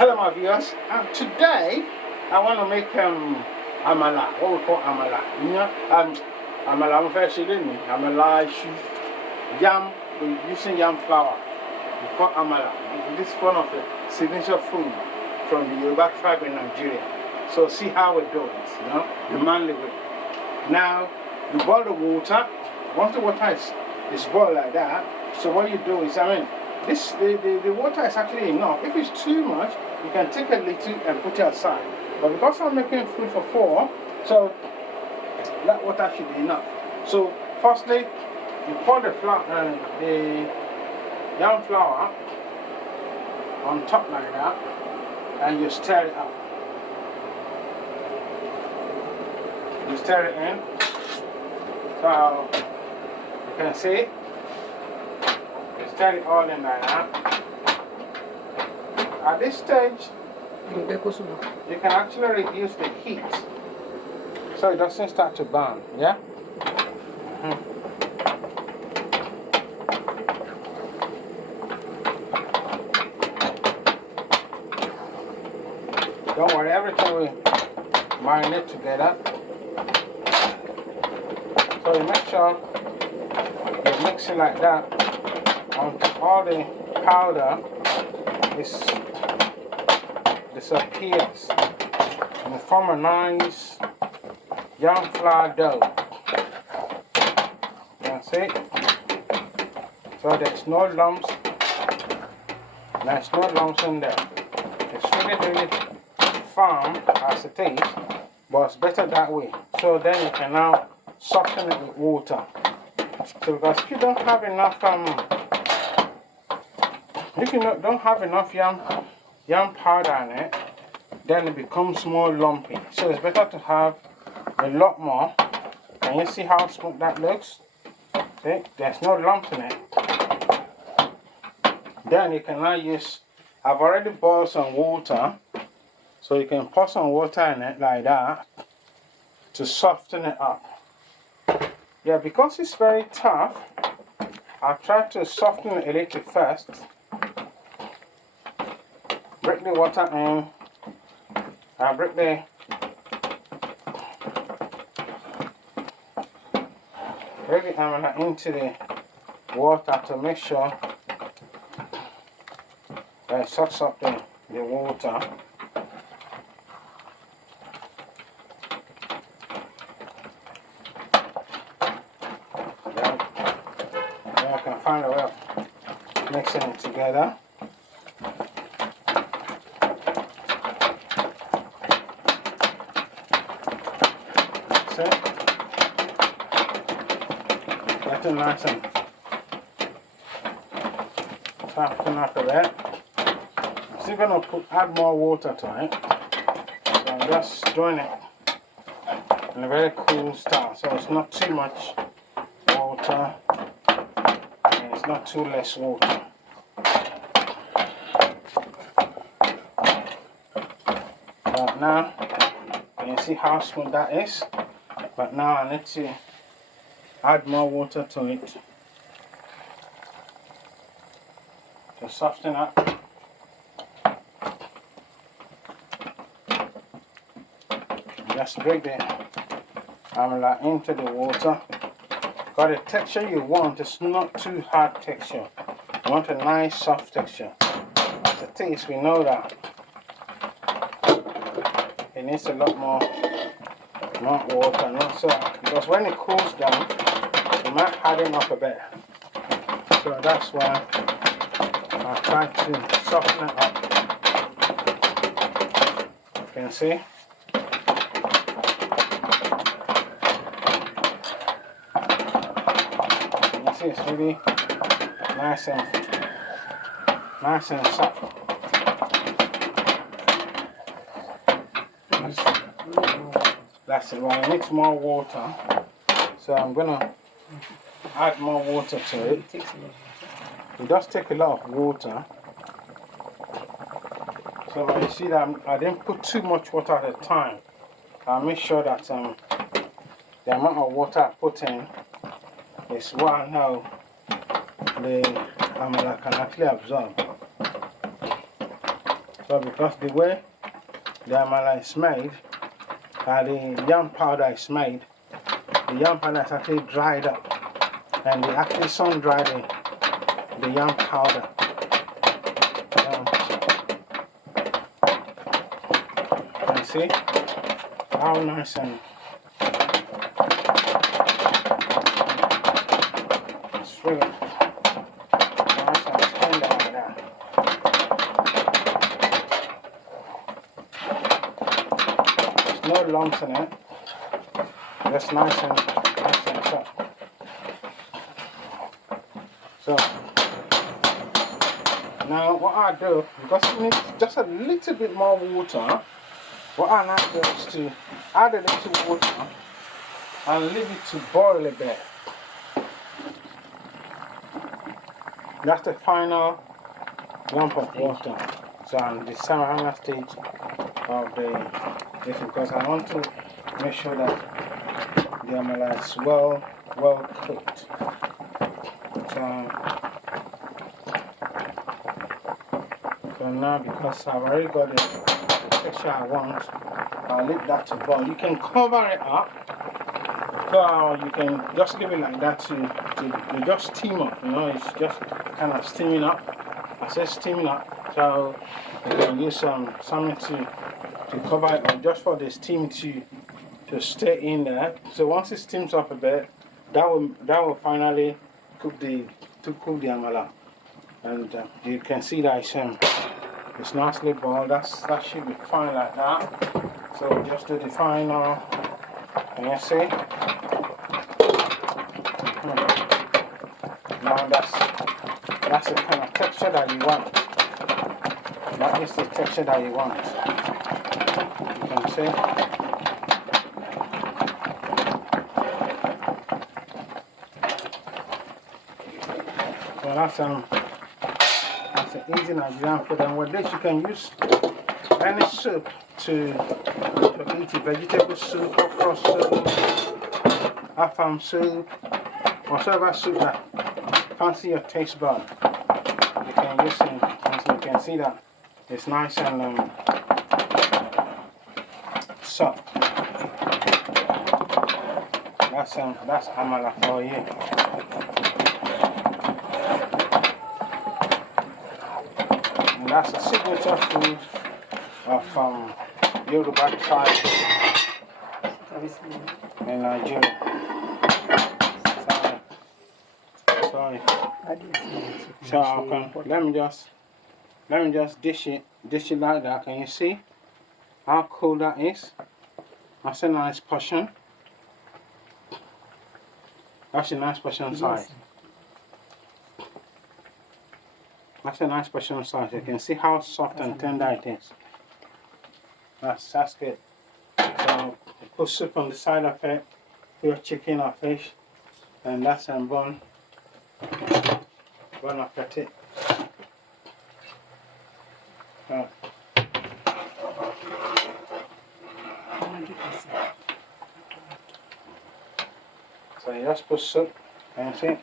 Hello my viewers, today I want to make amala, what we call amala. You know, amala I'm first me. Amala yam, we're using yam flour. We call amala. This is one of the signature food from the Yoruba tribe in Nigeria. So see how we do it, you know, the manly way. Now you boil the water. Once the water is boiled like that, so what you do is, the water is actually enough. If it's too much, you can take a little and put it aside. But because I'm making food for 4, so that water should be enough. So firstly, you pour the flour, the yam flour on top like that, and you stir it up. You stir it in. So you can see. Stir it all in like that. At this stage, you can actually reduce the heat so it doesn't start to burn. Yeah? Don't worry, everything will marinate together. So you make sure you mix it like that. All the powder disappears and form a nice yam flour dough. That's it. So there's no lumps. There's no lumps in there. It's really firm as it is, but it's better that way. So then you can now soften it with water. So because if you don't have enough if you don't have enough yam powder in it, then it becomes more lumpy. So it's better to have a lot more. Can you see how smooth that looks? See, there's no lumps in it. Then you can now use, I've already boiled some water, so you can pour some water in it like that to soften it up. Yeah, because it's very tough, I'll try to soften it a little first. Break the water in. I'll break the amala into the water to make sure that it sucks up the water. Then I can find a way of mixing it together. Getting nice and soften up a bit. I'm still going to add more water to it. So I'm just doing it in a very cool style. So it's not too much water and it's not too less water. But now you can see how smooth that is. But now I need to add more water to it to soften up. Just break the amala into the water. Because the texture you want is not too hard texture. You want a nice soft texture. As it is, we know that it needs a lot more water, not so, because when it cools down, it might harden up a bit. So that's why I try to soften it up. You can see. You see it's really nice and soft. That's it. Well, I need more water, so I'm gonna add more water to it. It does take a lot of water. So you see that I didn't put too much water at a time. I'll make sure that the amount of water I put in is what I know the amala can actually absorb. So because the way the amala is made, the yam powder is made, the yam powder is actually dried up, and they actually sun dry the yam powder. You see how nice and it's really nice and tender like that. There's no lumps in it. Just nice and soft. So now what I do, because it needs just a little bit more water, what I now do is to add a little water and leave it to boil a bit. That's the final lump of water. So I'm the final stage of this, because I want to make sure that the amala is well cooked. So now, because I've already got the texture I want, I'll leave that to boil. You can cover it up, so you can just leave it like that to just steam up. You know, it's just kind of steaming up. I say steaming up, so you can use something to cover it up, just for the steam to stay in there. So once it steams up a bit, that will finally cook the amala, and you can see that it's nicely boiled. That should be fine like that. So just do the final. Can you see? Now that's the kind of texture that you want. That is the texture that you want. You can see. So that's an easy Nigerian food, and with this you can use any soup to eat it. Vegetable soup, okra soup, afam soup, whatever soup that fancy your taste bud. You can use it, and so you can see that it's nice and soft. That's amala for you. That's a signature food of Yoruba tribe in Nigeria. Sorry. So let me just dish it like that. Can you see how cool that is? That's a nice portion. That's a nice portion size. That's a nice portion size. You can see how soft and tender it is. That's good. So put soup on the side of it, your chicken or fish, and that's bon appetit. So you just put soup, can you see?